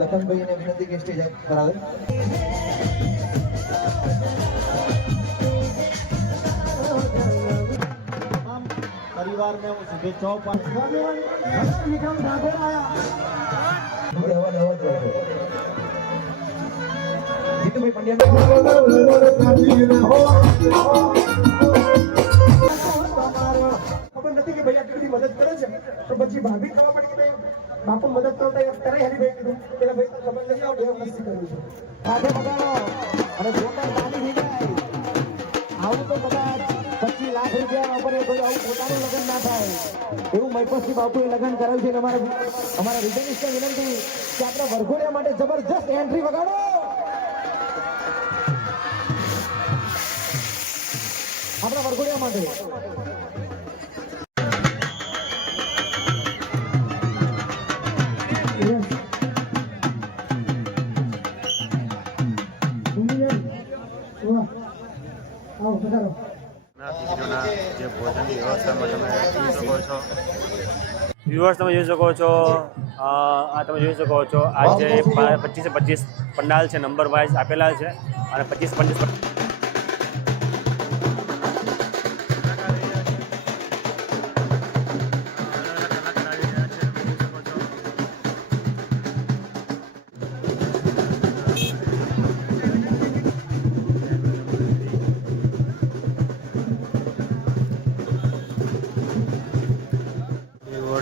લખનભાઈ ને વિનંતી કે સ્ટેજ પર આવે. परिवार में शुभेच्छाओं જીતુભાઈ પંડ્યા ખબર નથી કે ભાઈ આટલી મદદ કરે છે તો પછી ભાભી ખબર પડી કે ભાઈ બાપુ મદદ કરતા ત્યારે હરીભાઈ કીધું પેલા ભાઈ તો ખબર નથી આવું દેવ મસ્તી કર્યું છે સાથે બગાડો અને જોતા તાલી થઈ જાય. આવું તો કદાચ 25 લાખ રૂપિયા ઉપર કોઈ આવું પોતાનું લગ્ન ના થાય એવું મૈપતસિંહ બાપુએ લગ્ન કરાવ્યું છે. અમારા રિઝર્વિસ્ટને વિનંતી કે આપણા વરઘોડિયા માટે જબરજસ્ત એન્ટ્રી વગાડો. આપણા વરઘોડિયા માટે જે ભોજનની વ્યવસ્થામાં તમે જોઈ શકો છો. વ્યુઅર્સ તમે જોઈ શકો છો, આ તમે જોઈ શકો છો આ જે 25 પંડાલ છે નંબર વાઇઝ આપેલા છે અને 25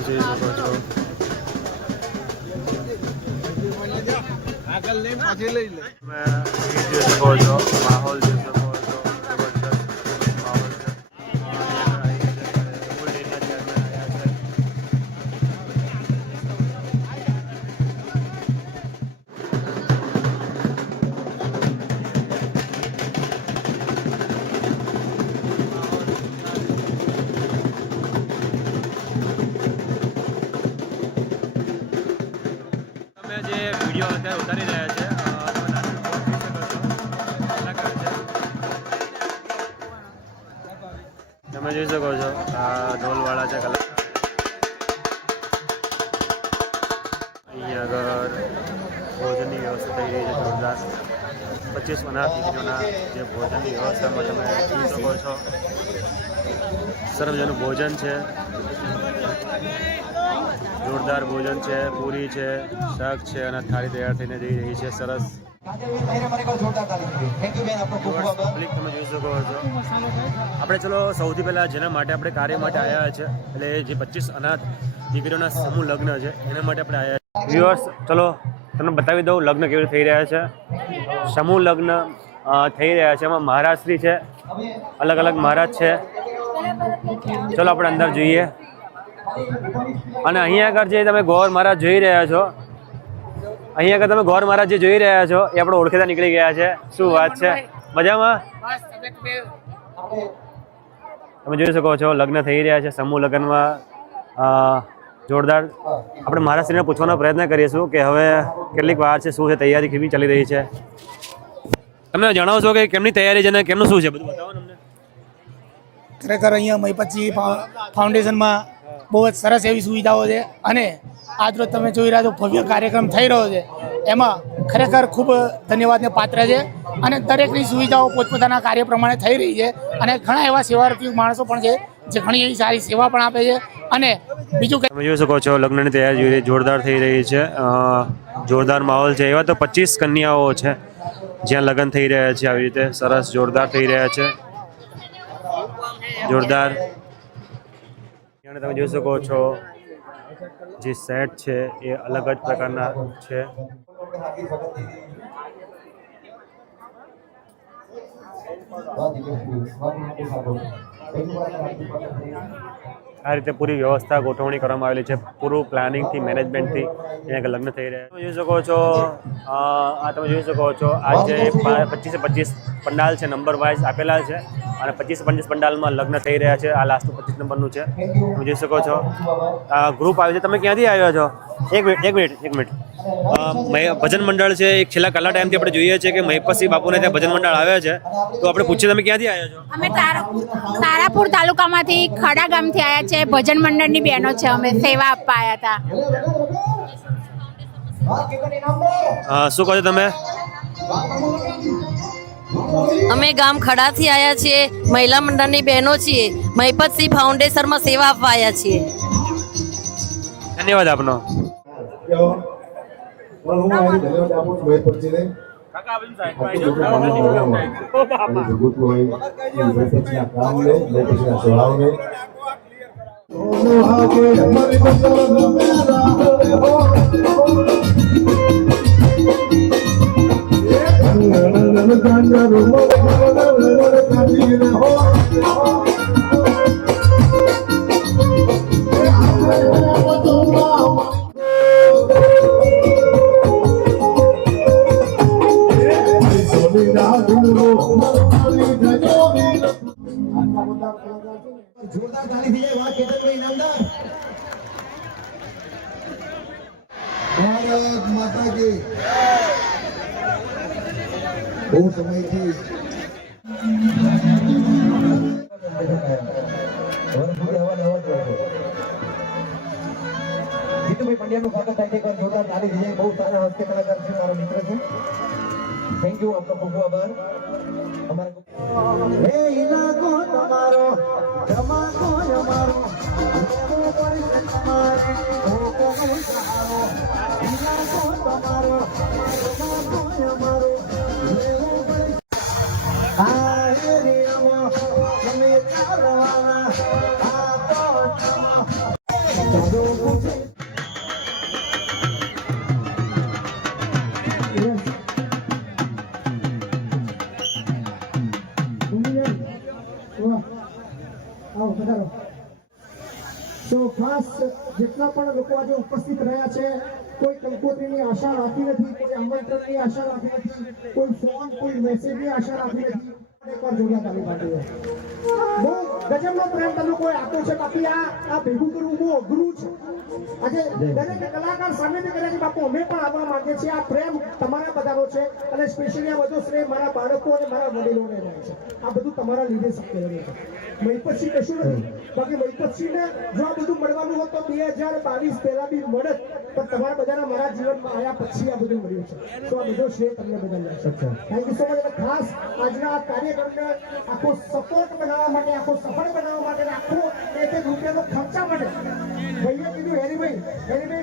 જોઈ શકો છો. જોઈ શકો છો માહોલ જોઈ શકો છો. જબરજસ્ત માહોલ છે. જે વિડીયો અત્યારે ઉતારી રહ્યા છે તમે જોઈ શકો છો આ ઢોલવાળા છે કલા. અહીંયા આગળ ભોજનની વ્યવસ્થા થઈ રહી છે જોરદાર. 25 અનાથ દીકરીઓના જે ભોજનની વ્યવસ્થામાં તમે જોઈ શકો છો. સરસ મજાનું ભોજન છે, જોરદાર ભોજન છે, પૂરી છે, શાક છે અને થાળી તૈયાર થઈને જઈ રહી છે. સરસ પબ્લિક તમે જોઈ શકો છો. આપણે ચલો સૌથી પહેલાં જેના માટે આપણે કાર્ય માટે આવ્યા છે એટલે જે 25 અનાથ દીકરીઓના સમૂહ લગ્ન છે એના માટે આપણે આવ્યા છે. વ્યુઅર્સ ચલો તમને બતાવી દઉં લગ્ન કેવી રીતે થઈ રહ્યા છે. સમૂહ લગ્ન થઈ રહ્યા છે. એમાં મહારાજશ્રી છે, અલગ અલગ મહારાજ છે. ચલો આપણે અંદર જોઈએ. અને અહીંયા આગળ જે તમે ગોર મહારાજ જોઈ રહ્યા છો, અહીંયા આગળ તમે ગોર મહારાજ જે જોઈ રહ્યા છો એ આપણે ઓળખેતા નીકળી ગયા છે. શું વાત છે, મજામાં? તમે જોઈ શકો છો લગ્ન થઈ રહ્યા છે. સમૂહ લગ્નમાં જોરદાર. આપણે મહારાજશ્રીને પૂછવાનો પ્રયત્ન કરીશું કે હવે કેટલીક વાર છે, શું છે, તૈયારી કેવી ચાલી રહી છે. તમે જણાવશો કે કેમની તૈયારી છે અને કેમનું શું છે બધું બતાવો ને અમને. ખરેખર અહીંયા મૈપતસિંહ ફાઉન્ડેશનમાં બહુ જ સરસ એવી સુવિધાઓ છે અને આજરોજ તમે જોઈ રહ્યા છો ભવ્ય કાર્યક્રમ થઈ રહ્યો છે. એમાં ખરેખર ખૂબ ધન્યવાદને પાત્ર છે અને દરેકની સુવિધાઓ પોતપોતાના કાર્ય પ્રમાણે થઈ રહી છે અને ઘણા એવા સેવારતી માણસો પણ છે જે ઘણી એવી સારી સેવા પણ આપે છે. અને બીજું તમે જોઈ શકો છો લગ્નની તૈયારી જોરદાર થઈ રહી છે. જોરદાર માહોલ છે. એવા તો 25 કન્યાઓ છે જ્યાં લગ્ન થઈ રહ્યા છે. આવી રીતે સરસ જોરદાર થઈ રહ્યા છે. જોરદાર. તમે જોઈ શકો છો જે સેટ છે એ અલગ જ પ્રકારના છે. આ રીતે પૂરી વ્યવસ્થા ગોઠવણી કરવામાં આવેલી છે. પૂરું પ્લાનિંગથી મેનેજમેન્ટથી અહીંયા લગ્ન થઈ રહ્યા છે. જોઈ શકો છો આ તમે જોઈ શકો છો આ જે 25 પંડાલ છે નંબર વાઇઝ આપેલા છે અને 25 પંડાલમાં લગ્ન થઈ રહ્યા છે. આ લાસ્ટનું 25 નંબરનું છે. તમે જોઈ શકો છો આ ગ્રુપ આવ્યું છે. તમે ક્યાંથી આવ્યા છો? એક મિનિટ ભજન મંડળ છે એક છેલ્લા કલા ટાઈમથી આપણે જોઈએ છીએ કે મહિપતસિંહ બાપુને ત્યાં ભજન મંડળ આવે છે તો આપણે પૂછીએ તમે ક્યાંથી આવ્યા છો? અમે તારાપુર તાલુકામાંથી ખડા ગામથી આવ્યા છે. ભજન મંડળની બહેનો છે, અમે સેવા આપવા આવ્યા હતા. શું કહો છો તમે? અમે ગામ ખડાથી આવ્યા છીએ, મહિલા મંડળની બહેનો છીએ, મહિપતસિંહ ફાઉન્ડેશનમાં સેવા આપવા આવ્યા છીએ. ધન્યવાદ આપનો. જોરદાર તાળી થઈ જાય. વાહ કેતનભાઈ ઇનામદાર. ભારત માતા કી. બહુ સમયથી જીતુભાઈ પંડ્યાનું સ્વાગત થાય છે. જોરદાર તાળી થઈ જાય. બહુ સારા હાસ્ય કલાકાર છે, મારા મિત્ર છે. થેન્ક યુ, આપનો ખૂબ ખૂબ આભાર. અમારા ઇલાકો તમારો, જમાતો અમારો, લેવો પડશે તમારે, ભોગવવું સારો. ઇલાકો તમારો, જમાતો અમારો, લેવો પડશે. આ એરિયામાં તમે ચાલવાના, આ તો પૂછે. તો ખાસ જેટલા પણ લોકો આજે ઉપસ્થિત રહ્યા છે, કોઈ કંકોત્રીની આશા રાખી નથી, કોઈ આમંત્રણની આશા રાખી નથી, કોઈ ફોન કોઈ મેસેજની આશા રાખી નથી. એકવાર જોડ્યા તાલી પાટીએ બહુ ગજબનો પ્રેમ તમે કોઈ આપ્યો છે. બાકી આ ભેગું કરવું બહુ અઘરું છે. આજે દરેક કલાકાર સામેથી કરે છે. બાપુ અમે પણ આવવા માંગીએ છીએ. આ પ્રેમ તમારા બધાનો છે અને સ્પેશિયલી આ બધો શ્રેય મારા બાળકો અને મારા વડીલોને જાય છે. આ બધું તમારા લીધે શક્ય બન્યું છે. મહિપતસિંહ કશું નથી. બાકી મહિપતસિંહને જો આ બધું મળવાનું હોત તો 2022 પહેલા બી મળત, પણ તમારા બધાના મારા જીવનમાં આવ્યા પછી આ બધું મળ્યું છે. તો આ બધો શ્રેય તમને બધાને જાય છે. Thank you so much. ખાસ આજના આ કાર્યક્રમને આખો સપોર્ટ બનાવવા માટે, આખો સફળ બનાવવા માટે, આખો એક રૂપિયાનો ખર્ચા માટે ભાઈએ કીધું, હેરીભાઈ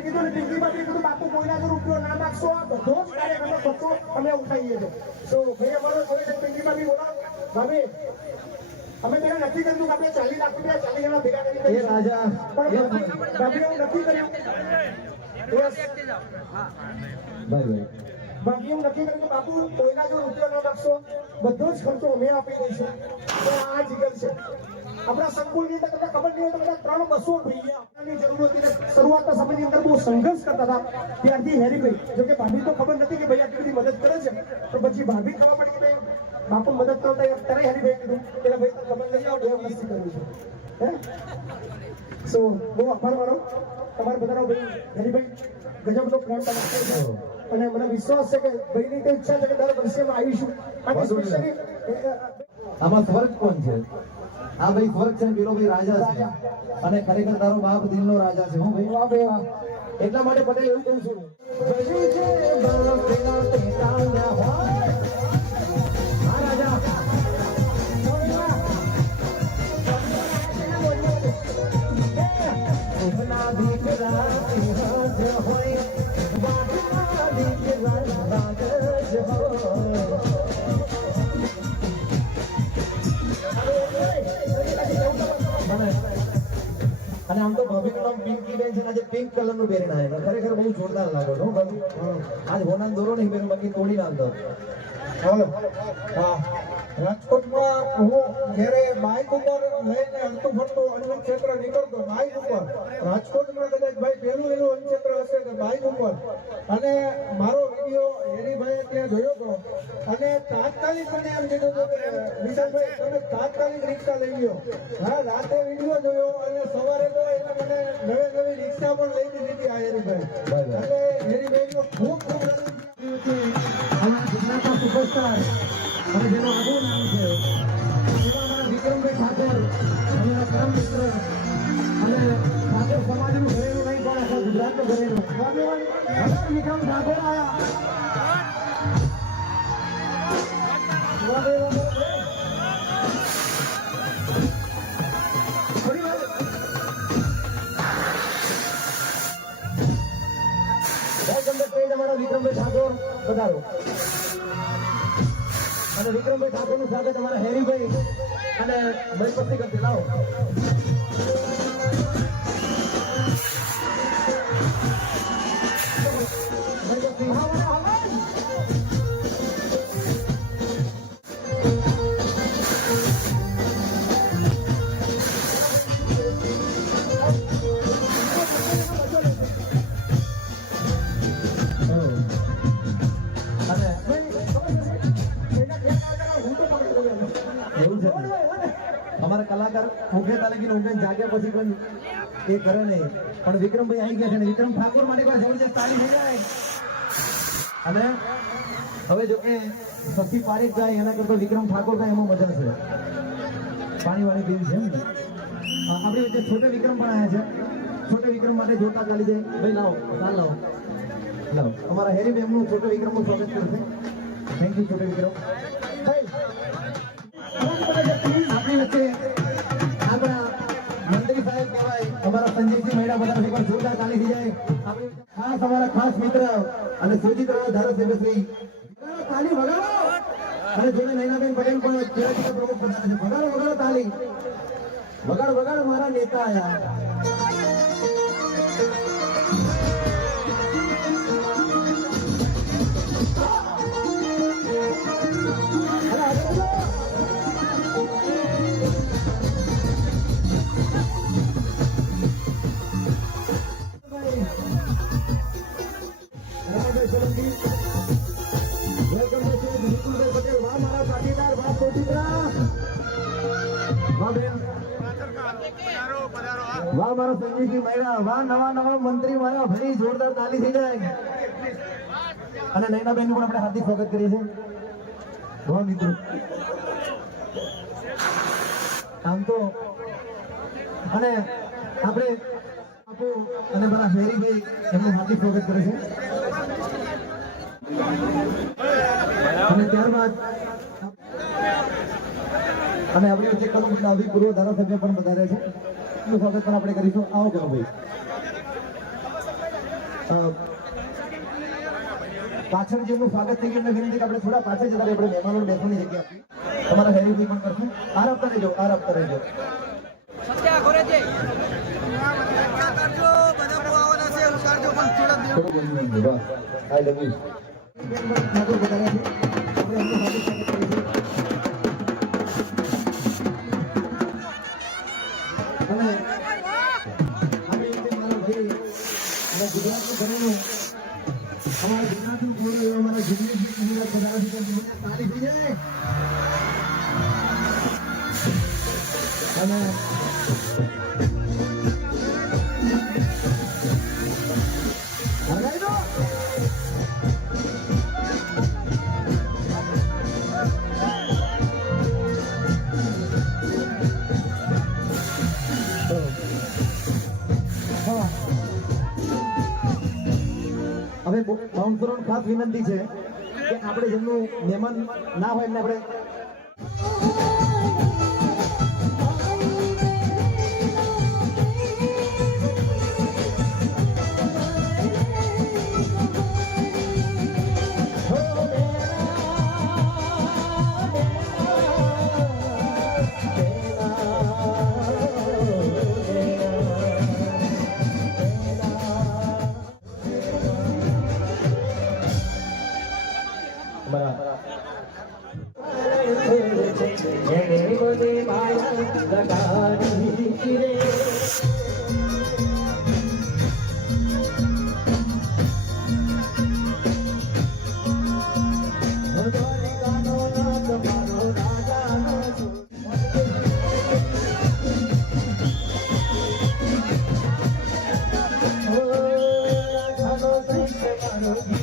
કીધું ને પિંકીભાઈએ કીધું, બાપુ કોઈના જો રૂપિયો ના માગશો, આ બધો જ કાર્યક્રમનો ખર્ચો અમે ઉઠાવીએ છીએ. તો ભાઈ અમારો જોઈ છે પિંકીભાઈ બોલાવો. ભાભી અમે ત્યારે નક્કી કર્યું કે આપણે 40 લાખ રૂપિયા 40 જણા ભેગા કરી રાજા, પણ ભાભી એવું નક્કી કર્યું. બાકી એવું નક્કી કર્યું કે બાપુ કોઈના જો રૂપિયો ના માગશો, બધો જ ખર્ચો અમે આપી દઈશું. તો આ જીગર છે આપણા સંકુલની અંદર. તમને ખબર નહીં હોય તો બધા 300-200 ભૈયાની જરૂર હતી. શરૂઆતના સમયની અંદર બહુ સંઘર્ષ કરતા હતા. ત્યારથી હેરીભાઈ, જો કે ભાભી તો ખબર નથી કે ભાઈ આટલી બધી મદદ કરે છે, તો પછી ભાભી ખબર પડી કે ભાઈ બાપુ મદદ કરતા ત્યારે હેરીભાઈ કીધું પેલા ભાઈ તો ખબર નથી, આવો દેવ મસ્તી કરવી છે. હે સો બહુ આભાર મારો તમારા બધાનો. ભાઈ હેરીભાઈ ગજબનો પ્રેમ તમારો અને મને વિશ્વાસ છે કે ભાઈની તો ઈચ્છા છે કે દર વર્ષે આવીશું. અને સ્પેશિયલી આમાં સ્વર્ગ કોણ છે? આ ભાઈ સ્વર્ગ છે, પેલો ભાઈ રાજા છે. અને ખરેખર તારો બાપ દિલનો રાજા છે. હું ભાઈ વાહ ભાઈ વાહ. એટલા માટે પટેલ એવું કહું છું, અને આમ તો ભાભીનું નામ પિંકી બેન છે. આજે પિંક કલરનું પહેરીને આવ્યા, ખરેખર બહુ જોરદાર લાગો છો ભાભી. આજ હોનાનો દોરો નહીં પહેર્યો, બાકી તોડી નાખતો. હાલો હા, રાજકોટમાં હું જ્યારે બાઇક ઉપર લઈને હરતું ફરતું અન્ન ક્ષેત્ર નીકળતો બાઇક ઉપર, રાજકોટમાં કદાચ ભાઈ પહેલું એનું અન્ન ક્ષેત્ર હશે કે બાઇક ઉપર, અને મારો વિડીયો હેરીભાઈએ ત્યાં જોયો હતો અને તાત્કાલિક મને એમ કીધું કે વિશાલભાઈ તમે તાત્કાલિક રિક્ષા લઈ લ્યો. હા, રાતે વિડીયો જોયો અને સવારે તો એને મને નવી રિક્ષા પણ લઈ દીધી આ હેરીભાઈ. ખૂબ ખૂબ હૃદયથી અમારા ગુજરાતના સુપરસ્ટાર અને જેનું આગવું નામ છે એવા અમારા વિક્રમભાઈ ઠાકોર અમારા પરમ મિત્ર અને ઠાકોર સમાજનું ઘરેલું નહીં પણ આખા ગુજરાતનું ઘરેલું વિક્રમ ઠાકોર આયા અમારા વિક્રમભાઈ ઠાકોર પધારો અને વિક્રમભાઈ ઠાકોરનું સ્વાગત અમારા હેરીભાઈ અને મહીપતિ કરશે લાવો અમારા કલાકાર ઊંઘે તાલીમ ઊંઘે જાગ્યા પછી પણ એ કરે નહીં પણ વિક્રમભાઈ આવી ગયા છે ને વિક્રમ ઠાકોર માટે પણ જબરજસ્ત તાળી થઈ જાય અને હવે જો કે સખી પારી જાય એના કરતા વિક્રમ ઠાકોર થાય એમાં મજા છે પાણીવાળી પીવી છે એમ ને આપણી વચ્ચે છોટે વિક્રમ પણ આવ્યા છે છોટે વિક્રમ માટે જોતા ચાલી જાય ભાઈ લાવો ચાલ લાવો લાવો અમારા હેરી બેમનું છોટે વિક્રમનું સ્વાગત કરશે થેન્ક યુ છોટે વિક્રમ આપણી વચ્ચે આપણા મંત્રી સાહેબ કહેવાય અમારા સંજયસિંહ મહેડા બધા પણ જોરદાર તાળી થઈ જાય ખાસ અમારા ખાસ મિત્ર અને સુજીત ધારાસભ્ય શ્રી તાળી વગાડો અને જોડે નૈનાબેન પટેલ પણ જિલ્લા પ્રમુખ પધારે છે વગાડો વગાડો તાળી વગાડો વગાડો મારા નેતા આયા વાહ મારા સંજયસિંહ મહેડા વાહ નવા નવા મંત્રી મારા ભાઈ જોરદાર તાલી થઈ જાય અને નૈનાબેન નું પણ આપણે હાર્દિક સ્વાગત કરીએ છીએ વાહ મિત્રો આમ તો અને આપણે આપો અને મારા હેરીભાઈ એમનું હાર્દિક સ્વાગત કરે છે અને ત્યારબાદ અને આપણી વચ્ચે કલમના પૂર્વ ધારાસભ્ય પણ વધારે છે એનું સ્વાગત પણ આપણે કરીશું આવો કરો ભાઈ પાછળ જેમનું સ્વાગત થઈ ગયું એમને વિનંતી કે આપણે થોડા પાછળ જતા આપણે મહેમાનોને બેસવાની જગ્યા આપી તમારા હેરીભાઈ પણ કરશું આ આપતા રહેજો આઈ લવ યુ ઠાકોર વધારે છે આપણે એમનું સ્વાગત કરીશું અને ગુજરાતનું ઘરેલું અમારા ગુજરાતનું પૂરું એવું અમારા જિંદગી પધારે છે તાળી થઈ જાય અને હવે બાઉન્સરોને ખાસ વિનંતી છે કે આપણે જેમનું મહેમાન ના હોય એમને આપણે Oh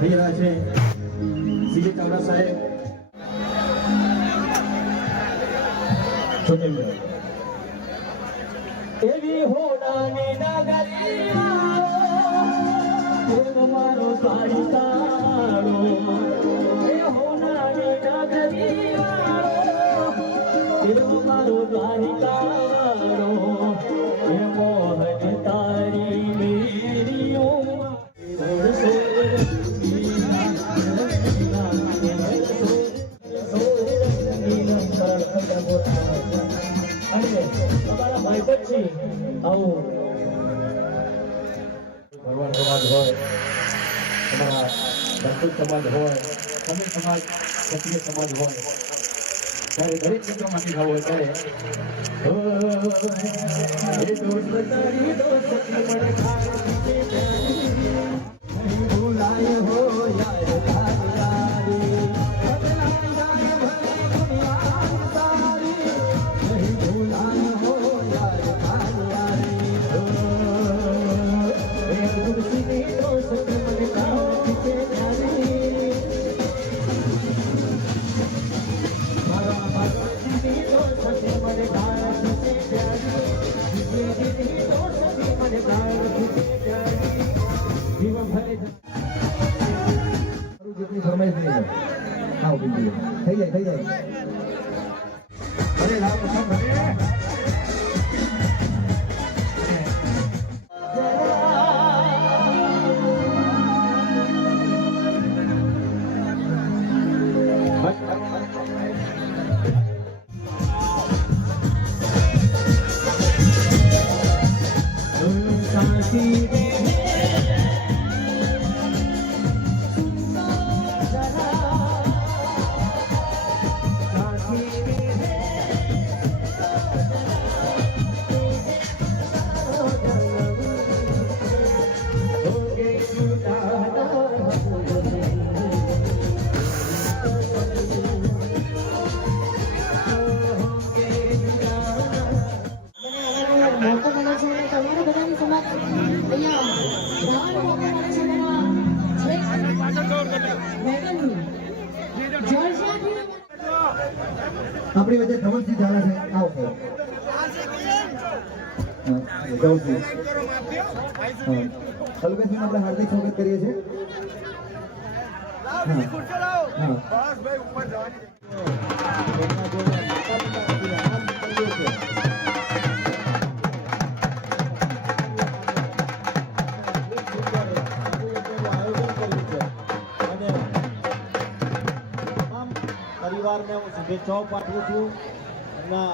થઈ રહ્યા છે સીજે ચાવડા સાહેબ એવી હોનાની નગરી મારો સાહિતાળો એ હોનાની નગરી મારો સાહિતાળો એ મોહન તારી મેરીઓ ભગવાન સમાજ હોય તમારા દંતુલ સમાજ હોય સમૂહ સમાજ ક્ષત્રિય સમાજ હોય ત્યારે દરેક ક્ષેત્રમાંથી ખાવ હોય ત્યારે જેટલી ફરમાઈશ નહીં હોય આવો બીજી થઈ જાય અરે રામ રામ આપણી વચ્ચે ધવલસિંહ ઝાલા છે આવો ધવલસિંહ અલ્પેશભાઈ આપણે હાર્દિક સ્વાગત કરીએ છીએ પરિવારને હું શુભેચ્છાઓ પાઠવું છું એમના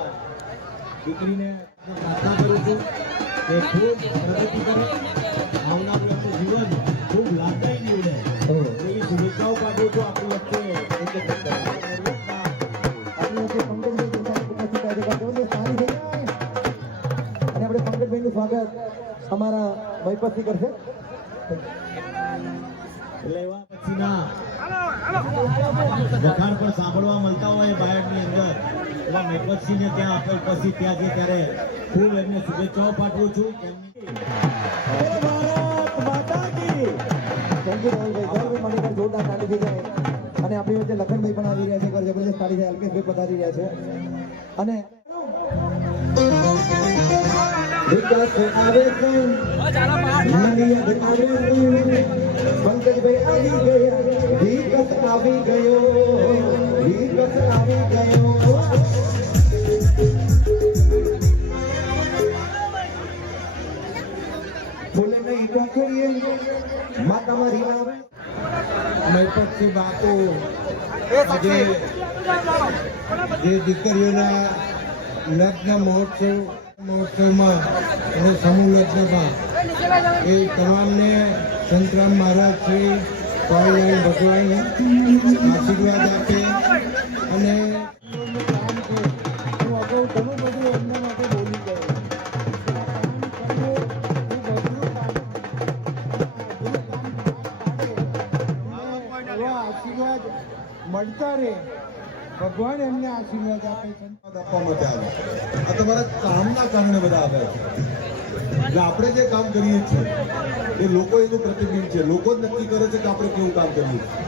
દીકરીને પ્રાર્થના કરું છું કે ખૂબ પ્રગતિ કરે આવનારું એમનું જીવન ખૂબ લાભદાયી નીવડે એવી શુભેચ્છાઓ પાઠવું છું. આપણી વચ્ચે અને આપણે પંકજભાઈનું સ્વાગત અમારા મહીપતથી કરશે. એટલે એવા પછીના વખાણ પણ સાંભળવા મળતા હોય બાયડની અંદર એવા મહીપતસિંહને ત્યાં આપેલ પછી ત્યાં છે ત્યારે ખૂબ એમને શુભેચ્છાઓ પાઠવું છું. જોરદાર તાળી થઈ જાય અને આપણી વચ્ચે લખનભાઈ પણ આવી રહ્યા છે જબરદસ્ત તાળી છે. અલ્કેશભાઈ પધારી રહ્યા છે અને વિકાસ આવે છે પંકજભાઈ આવી ગયા વિકાસ આવી ગયો વિકાસ આવી ગયો. બોલે નહીં તો કરીએ માતા મારી આવે મહીપતસિંહ બાપુ આજે જે દીકરીઓના લગ્ન મહોત્સવમાં અને સમૂહ લગ્નમાં એ તમામને સંતરામ મહારાજ શ્રી સ્વામિનારાયણ ભગવાન આશીર્વાદ આપે અને કામ છે હું અગાઉ ઘણું બધું એમના માટે બોલી ગયો કામ કરવું ખૂબ અઘરું કામ એવા આશીર્વાદ મળતા રહે ભગવાન એમને આશીર્વાદ આપે છે આપવા માટે આવે આ તમારા કામના કારણે બધા આવે છે એટલે આપણે જે કામ કરીએ છીએ એ લોકો એનું પ્રતિબિંબ છે લોકો જ નક્કી કરે છે કે આપણે કેવું કામ કરીએ છીએ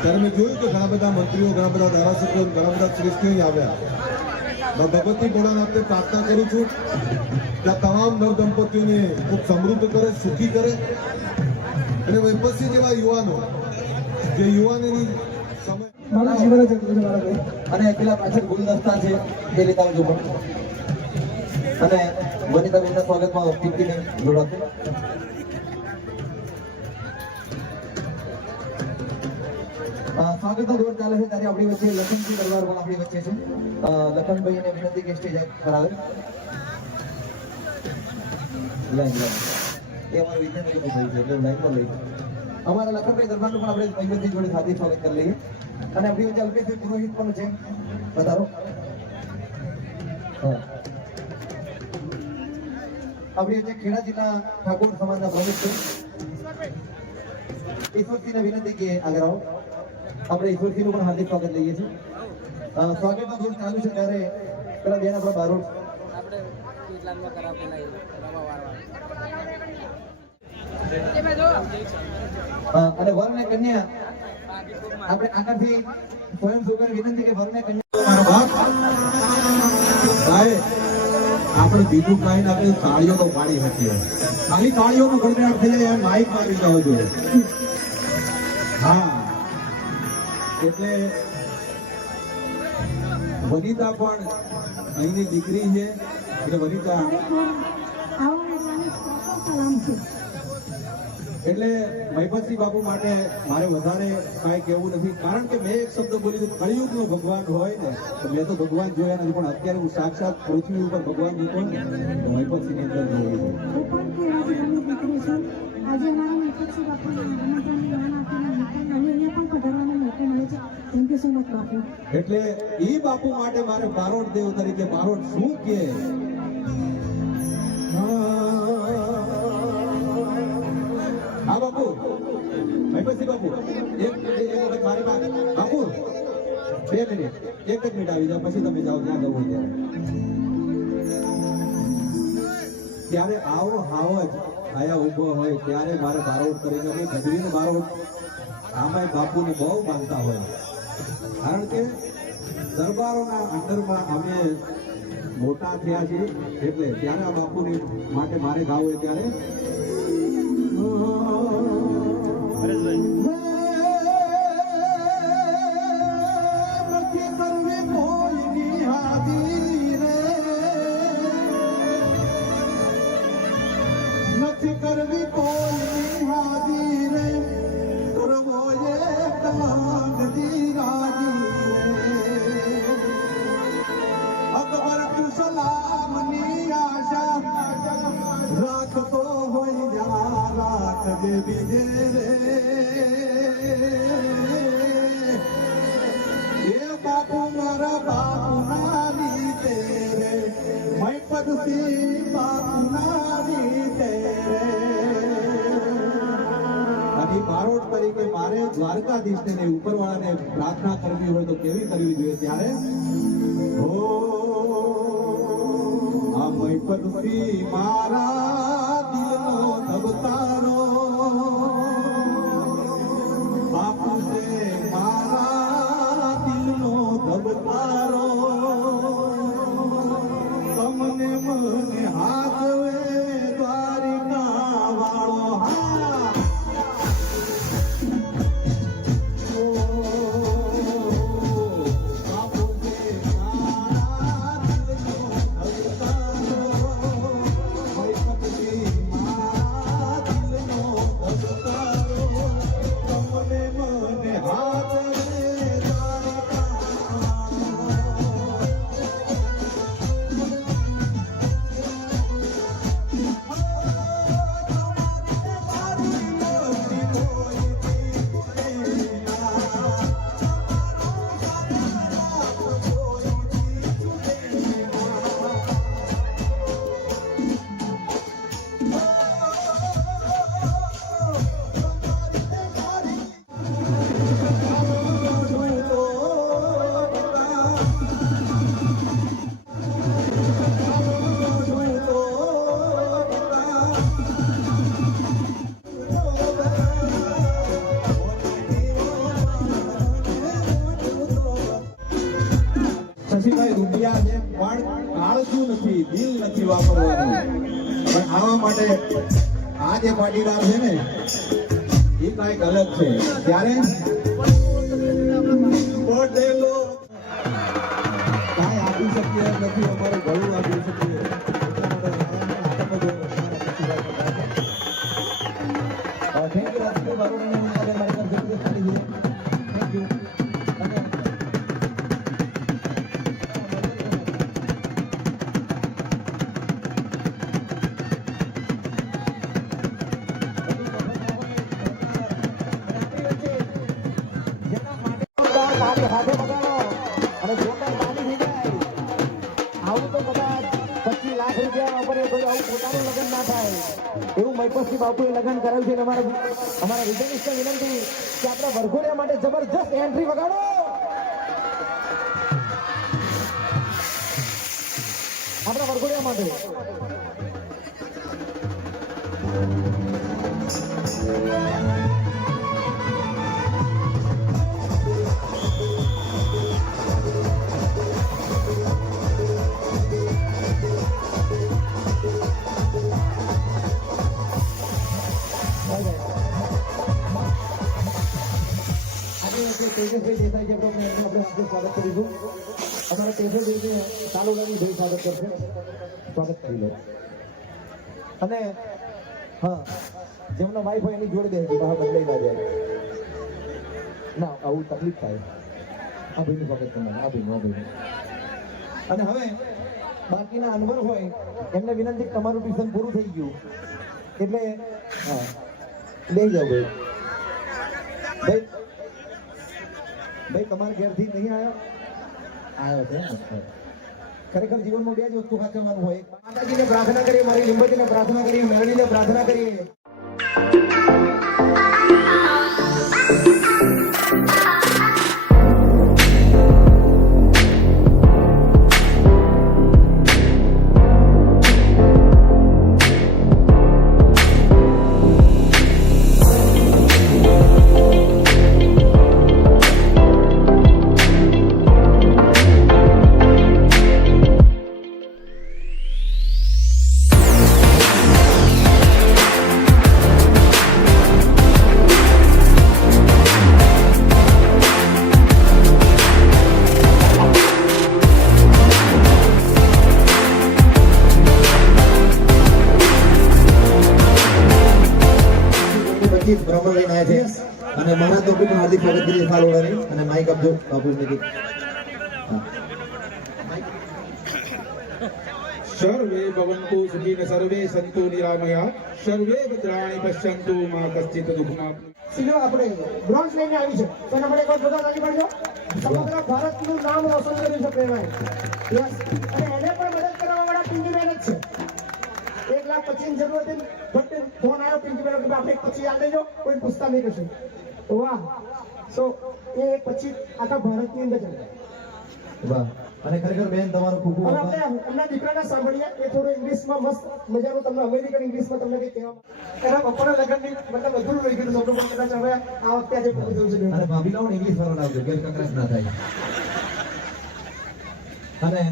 ત્યારે મેં જોયું કે ઘણા બધા મંત્રીઓ ઘણા બધા ધારાસભ્યો ઘણા બધા શ્રેષ્ઠીઓ અહીં આવ્યા ભગવતી ભોળાનાથને પ્રાર્થના કરું છું કે આ તમામ નવ દંપતીઓને ખૂબ સમૃદ્ધ કરે સુખી કરે અને વૈપસ્ય જેવા યુવાનો જે યુવાનોની સમય મારા જીવન જ એટલું છે મારા ભાઈ અને પેલા પાછળ ગુલદસ્તા છે એ લેતા આવજો પણ અને વનિતાબેનના સ્વાગતમાં પિંકીને જોડાશે સ્વાગતનો દોર ચાલે છે ત્યારે આપણી વચ્ચે લખનજી દરબાર પણ આપણી વચ્ચે છે લખનભાઈને વિનંતી કે સ્ટેજ કરાવે લાઈન એ અમારા વિદ્યાનગરનું ભાઈ છે એટલે લાઈનમાં લઈ અમારા લખનભાઈ દરબારનું પણ આપણે ભાઈબંધી જોડે સાથે સ્વાગત કરી લઈએ અને આપણી વચ્ચે અલ્પેશભાઈ પુરોહિત પણ છે વધારો હા આપણી વચ્ચે ખેડા જિલ્લા ઠાકોર સમાજના પ્રમુખ છે ઈશ્વરસિંહને વિનંતી કે આગળ આવો આપણે ઈશ્વરસિંહનું પણ હાર્દિક સ્વાગત લઈએ છીએ સ્વાગતનો દોર ચાલુ છે ત્યારે પેલા બેન આપણા બારોટ અને વર અને કન્યા આપણે આગળથી સ્વયં સુગર વિનંતી કે વર અને કન્યા આપણે બીજું કાંઈ ના આપણે તાળીઓ તો પાડી શકીએ ખાલી તાળીઓનો ગણગાટ થઈ જાય એમ માઇક મારી જવો જોઈએ હા એટલે વનિતા પણ અહીંની દીકરી છે એટલે વનિતા એટલે મહિપતસિંહ બાપુ માટે મારે વધારે કાંઈ કહેવું નથી કારણ કે મેં એક શબ્દ બોલી દીધું કળિયુગનો ભગવાન હોય ને તો મેં તો ભગવાન જોયા નથી પણ અત્યારે હું સાક્ષાત પૃથ્વી ઉપર ભગવાન જોતો ને તો મહિપતસિંહની અંદર જોયું છે આજે અમારા મહિપતસિંહ બાપુના આગમનની યાદ આપીને અહીંયા પણ પધારવાનો મોકો મળે છે થેન્ક યુ સો મચ બાપુ એટલે ઈ બાપુ માટે મારે બારોટ દેવ તરીકે બારોટ શું કે હા બાપુ મહિપતસિંહ બાપુ એક વખત મારી વાત બાપુ 2 મિનિટ એક જ મિનિટ આવી જાઓ પછી તમે જાઓ ત્યાં જવું હોય ત્યારે આવો હાવ જ આયા ઉભો હોય ત્યારે મારે બારોટ કરીને નહીં ભજવીને બારોટ આમાંય બાપુને બહુ માનતા હોય કારણ કે દરબારોના અંડરમાં અમે મોટા થયા છીએ એટલે ત્યારે આ બાપુની માટે મારે ગાવું હોય ત્યારે નથી કરવી કોઈ હાજી રે કરવો એ કલાંગજી રાજી અકબર તું સલામની આશા રાખતો હોય જા રાખજે બીજે રે એ બાપુ મારા બાપુના રીતે રે મહિપતસિંહ બાપુના રીતે અને બારોટ તરીકે મારે દ્વારકાધીશને ને ઉપરવાળાને પ્રાર્થના કરવી હોય તો કેવી કરવી જોઈએ ત્યારે ઓ આ મહિપતસિંહ મારા દિલનો ધબકારો બાપુ છે મારા દિલનો ધબકારો તમને મને હાથવે દ્વારિકા વાળો હા શશીભાઈ રૂપિયા છે પણ કાળજું નથી, દિલ નથી વાપરવાનું. પણ આવા માટે આ જે પાટીદાર છે ને એ કાંઈક અલગ છે. ત્યારે પટેલો કાંઈ આપી શકીએ એમ નથી, અમારે ઘણું આપી શકીએ. એટલા માટે આપણને જો થેન્ક યુ રાજકીય બાબતોને મારી પાસે જલ્દી ખાલી છે. Thank you. તાળી હાથે બગાડો અને જોરદાર તાળી થઈ જાય. આવું તો કદાચ 25 લાખ રૂપિયા ઉપર કોઈ આવું પોતાનું લગ્ન ના થાય એવું મહિપતસિંહ બાપુએ લગ્ન કરાવ્યું છે. અને અમારા રિઝર્વિસ્ટને વિનંતી કે આપણા વરઘોડિયા માટે જબરજસ્ત એન્ટ્રી વગાડો. આપણા વરઘોડિયા માટે તેજસભાઈ દેસાઈ છે, આપણે આપણે સ્વાગત કરીશું. અમારા તેજસભાઈને ચાલુ લાગી ભાઈ સ્વાગત કરશે. સ્વાગત કરી લો. અને હા, જેમનો વાઈફ હોય એની જોડે બેસી બહાર બદલાઈ ના જાય. ના આવું તકલીફ થાય. આ ભાઈનું સ્વાગત કરવાનું. આ ભાઈનું. અને હવે બાકીના અનવર હોય એમને વિનંતી તમારું ટ્યુશન પૂરું થઈ ગયું એટલે હા લઈ જાઓ ભાઈ. ભાઈ તમારા ઘેરથી નહીં આવ્યો છે. ખરેખર જીવનમાં બે જ વસ્તુ સાચવવાનું હોય. માતાજીને પ્રાર્થના કરીએ, મારી લીંબજીને પ્રાર્થના કરીએ, મેળવીને પ્રાર્થના કરીએ. બ્રહ્મ લઈને આવ્યા છે અને મહારાજ બાપુ પણ હાર્દિક સ્વાગત કરીએ સાલોડાની. અને માઇક આપજો બાપુ ને. સર્વે ભવન્તુ સુખીન સર્વે સંતુ નિરામયા સર્વે ભદ્રાણિ પશ્યન્તુ મા કશ્ચિત દુઃખમાં. સિલ્વર આપણે બ્રોન્ઝ લઈને આવી છે તો એના માટે એક બધા તાળી પાડજો. સમગ્ર ભારતનું નામ રોશન કર્યું છે પ્રેમાએ. યસ. અને એને પણ મદદ કરવા વાળા પિંકી બેન જ છે. 1,25,000 જરૂર હતી બટ ફોન આવ્યો પિંકી બેન કે આપણે 25 આલ દેજો, કોઈ પૂછતા નહીં કશું. વાહ. સો એ 25 આખા ભારતની અંદર ચાલે. વાહ. અને ખરેખર બેન તમારો ખૂબ ખૂબ હવે આભાર. આપણે એમના દીકરાને સાંભળીએ. એ થોડું ઇંગ્લિશમાં મસ્ત મજાનું તમને અમેરિકન ઇંગ્લિશમાં તમને કંઈ કહેવા એના પપ્પાના લગ્નની મતલબ અધૂરું રહી ગયું હતું પણ કદાચ હવે આ વખતે આજે પૂરું થયું છે. અને ભાભીનો પણ ઇંગ્લિશ વાળો લાવજો, ગેર કકરાશ ના થાય. અને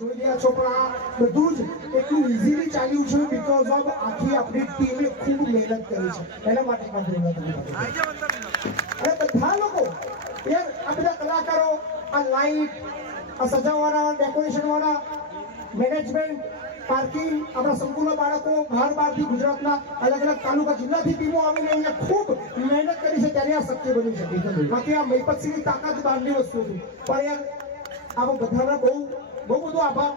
જોઈ રહ્યા છો પણ આ બધું જ એટલું ઇઝીલી ચાલ્યું છે બીકોઝ ઓફ આખી આપણી ટીમે ખૂબ મહેનત કરી છે. એના માટે પણ ધન્યવાદ. અને બધા લોકો યાર આ બધા કલાકારો, આ લાઇટ, આ સજાવવાળા, ડેકોરેશન વાળા, મેનેજમેન્ટ, પાર્કિંગ, આપણા સંકુલના બાળકો બહારથી ગુજરાતના અલગ અલગ તાલુકા જિલ્લાથી ટીમો આવીને અહીંયા ખૂબ મહેનત કરી છે ત્યારે આ શક્ય બન્યું છે. બાકી આ મહિપતસિંહની તાકાત બહારની વસ્તુ હતી. પણ યાર આમાં બધાના બહુ બધો આભાર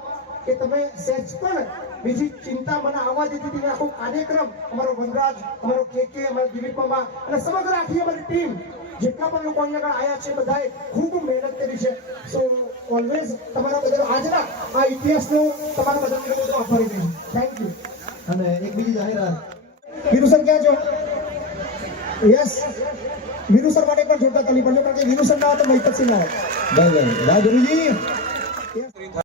કે તમે સહેજ પણ બીજી ચિંતા મને આવવા દીધી હતી. આખો કાર્યક્રમ અમારો વનરાજ, અમારો કે અમારા દિલીપ મામા અને સમગ્ર આખી અમારી ટીમ જેટલા પણ લોકો અહીંયા આગળ આવ્યા છે બધાએ ખૂબ મહેનત કરી છે. સો ઓલવેઝ તમારા બધા આજના આ ઇતિહાસનો તમારા બધાને બધો આભારી છું. Thank you. અને એક બીજી જાહેરાત. વીરુ સર ક્યાં છો? યસ. વીરુ સર માટે પણ જોરદાર તાલી પડજો કારણ કે વીરુ સર ના હોય તો મહિપતસિંહ ના હોય. Bye bye. રાજ ગુરુજી.